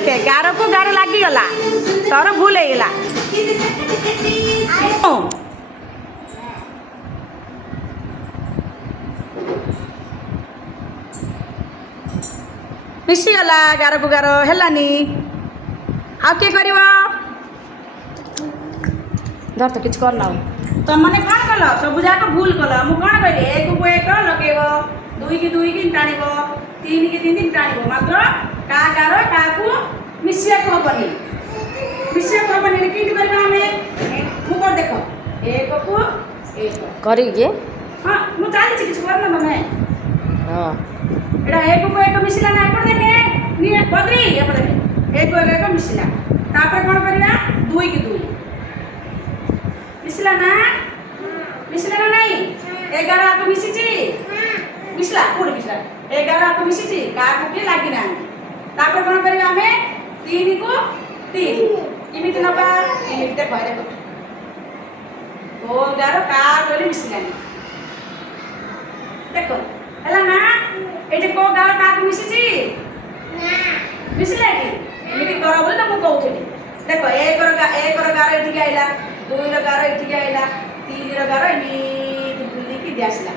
देखे गार को गार लगिगला तोर भूल होगा मिशीगला गार को गार हेलानी आ किए कर धर तो किसी करना तुम मैंने कौन कल सब जाक भूल कल मुझे कौन कहली एक को एक लगे दुई की टाण तीन की तीन टाण मात्र क्या गार क्या मिसा हेनी मिसा हेनी कि मुझे देख एक को एक कर हाँ मुझे चली किसी करना तुम एटा एक को एक मिसला ना एपट देखे बद्री एपट देखे एक को एक मिसला तापर कौन करवा दुई की दुई मिसला ना नहीं 11 आक मिसी मिसला पूरी मिसला 11 आक मिसी क्या किए लगी ना तापर कौन करवा आम 3 को 3 किमी नवा देख देख ओ गार का मिसलानी देख है ना ये को गार का मिसी मिसला कि एमती कर बोली तो मुझे कहूली देख एक गार ये आईला 2 गार ये आईला 3 गार एमती बुलिकी दी आसला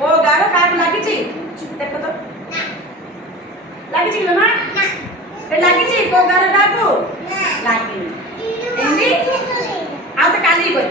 ओ गार क्या लगी देख तो लगी ना लगी को गार क्या लगी आ तो काली कर